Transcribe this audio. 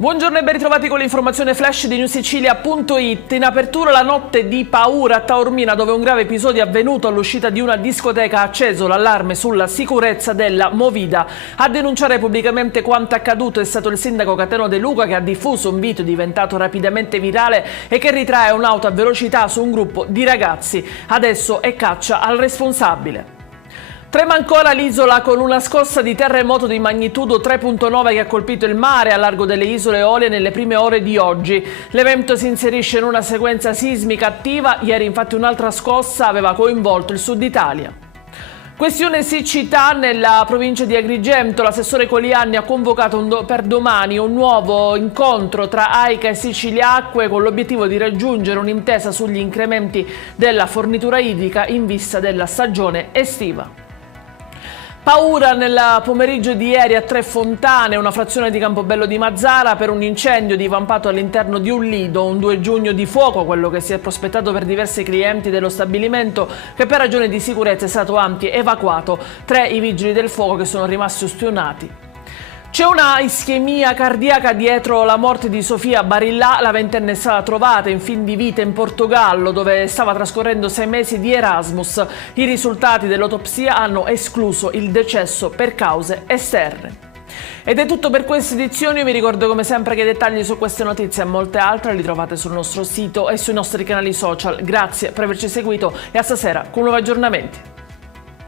Buongiorno e ben ritrovati con l'informazione flash di newsicilia.it. In apertura la notte di paura a Taormina, dove un grave episodio è avvenuto all'uscita di una discoteca ha acceso l'allarme sulla sicurezza della Movida. A denunciare pubblicamente quanto accaduto è stato il sindaco Cateno De Luca, che ha diffuso un video diventato rapidamente virale e che ritrae un'auto a velocità su un gruppo di ragazzi. Adesso è caccia al responsabile. Trema ancora l'isola con una scossa di terremoto di magnitudo 3.9 che ha colpito il mare a largo delle isole Eolie nelle prime ore di oggi. L'evento si inserisce in una sequenza sismica attiva. Ieri infatti un'altra scossa aveva coinvolto il sud Italia. Questione siccità nella provincia di Agrigento. L'assessore Colianni ha convocato per domani un nuovo incontro tra AICA e Siciliacque con l'obiettivo di raggiungere un'intesa sugli incrementi della fornitura idrica in vista della stagione estiva. Paura nel pomeriggio di ieri a Tre Fontane, una frazione di Campobello di Mazara, per un incendio divampato all'interno di un lido. Un 2 giugno di fuoco, quello che si è prospettato per diversi clienti dello stabilimento, che per ragioni di sicurezza è stato ampio evacuato. 3 i vigili del fuoco che sono rimasti ustionati. C'è una ischemia cardiaca dietro la morte di Sofia Barillà. La ventenne è stata trovata in fin di vita in Portogallo, dove stava trascorrendo 6 mesi di Erasmus. I risultati dell'autopsia hanno escluso il decesso per cause esterne. Ed è tutto per questa edizione. Io vi ricordo come sempre che i dettagli su queste notizie e molte altre li trovate sul nostro sito e sui nostri canali social. Grazie per averci seguito e a stasera con nuovi aggiornamenti.